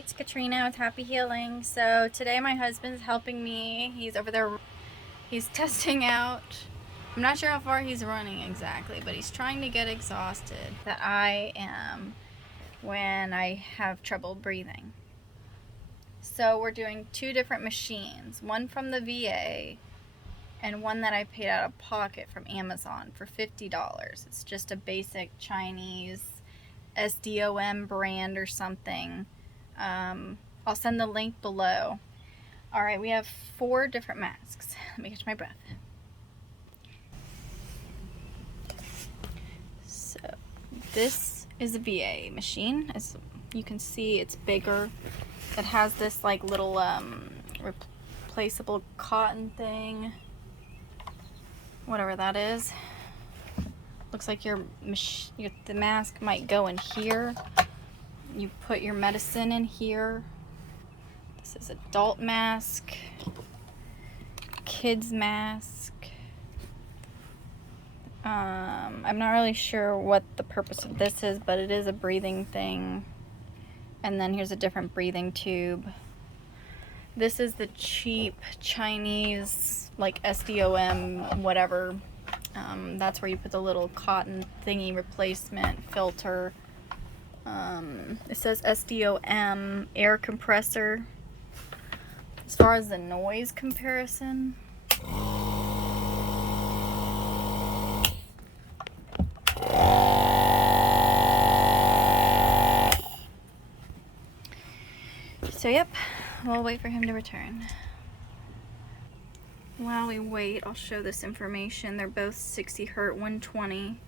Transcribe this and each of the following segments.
it's Katrina with Happy Healing. So today my husband's helping me. He's over there, he's testing out. I'm not sure how far he's running exactly, but he's trying to get exhausted that I am when I have trouble breathing. So we're doing two different machines, one from the VA and one that I paid out of pocket from Amazon for $50. It's just a basic Chinese SDOM brand or something. I'll send the link below. Alright, we have 4 different masks. Let me catch my breath. So, this is a VA machine. As you can see, it's bigger. It has this like little replaceable cotton thing. Whatever that is. Looks like the mask might go in here. You put your medicine in here. This is adult mask, kids mask. I'm not really sure what the purpose of this is, but it is a breathing thing. And then here's a different breathing tube. This is the cheap Chinese, like SDOM, whatever. That's where you put the little cotton thingy replacement filter. It says SDOM air compressor. As far as the noise comparison, so yep, we'll wait for him to return. While we wait, I'll show this information. They're both 60 Hz 120.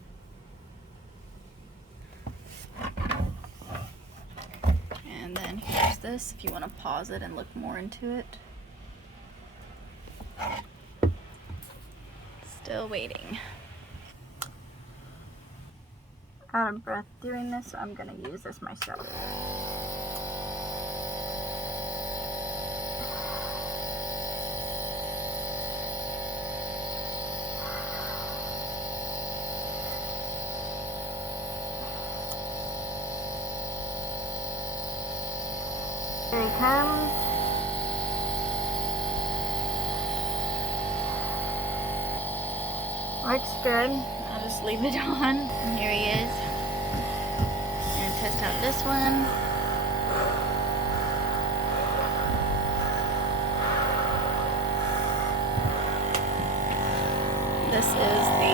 And then here's this if you want to pause it and look more into it. Still waiting. Out of breath doing this, so I'm going to use this myself. Here he comes. Looks good. I'll just leave it on. And here he is. And test out this one. This is the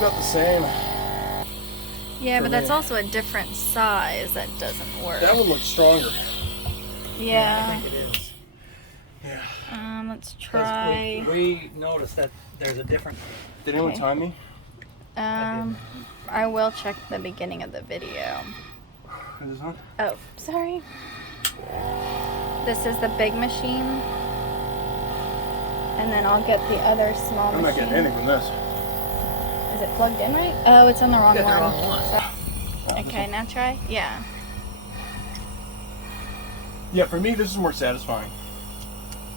about the same. yeah, but that's also a different size that doesn't work. That one looks stronger. Yeah. I think it is. Yeah. Let's try. We noticed that there's a different. Did anyone Okay. time me? I will check the beginning of the video. Is this on? Oh, sorry. This is the big machine. And then I'll get the other small I'm machine. not getting anything from this. Is it plugged in right? Oh, it's on the wrong Yeah, the one. wrong one. So- okay, now try. Yeah. Yeah, for me, this is more satisfying.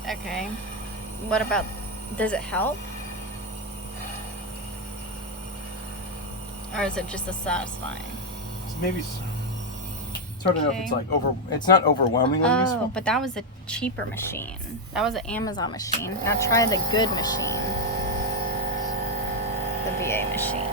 Okay. What about, does it help? Or is it just as satisfying? Maybe it's hard to know if it's like it's not overwhelmingly Oh, useful. but that was a cheaper machine. That was an Amazon machine. Now try the good machine. The VA machine.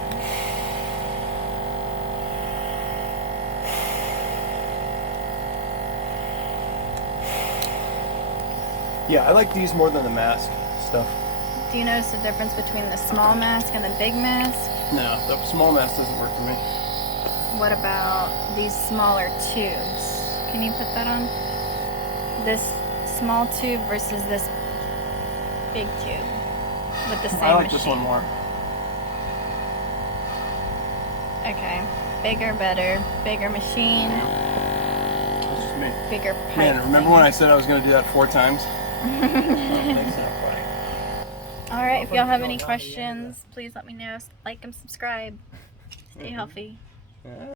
Yeah, I like these more than the mask stuff. Do you notice the difference between the small mask and the big mask? No, the small mask doesn't work for me. What about these smaller tubes? Can you put that on? This small tube versus this big tube with the same I like machine. this one more. Okay, bigger, better, bigger machine, That's just me. bigger pipe. Man, remember when I said I was going to do that 4 times? Alright, if y'all have any questions, please let me know. Like and subscribe. Stay healthy. Yeah.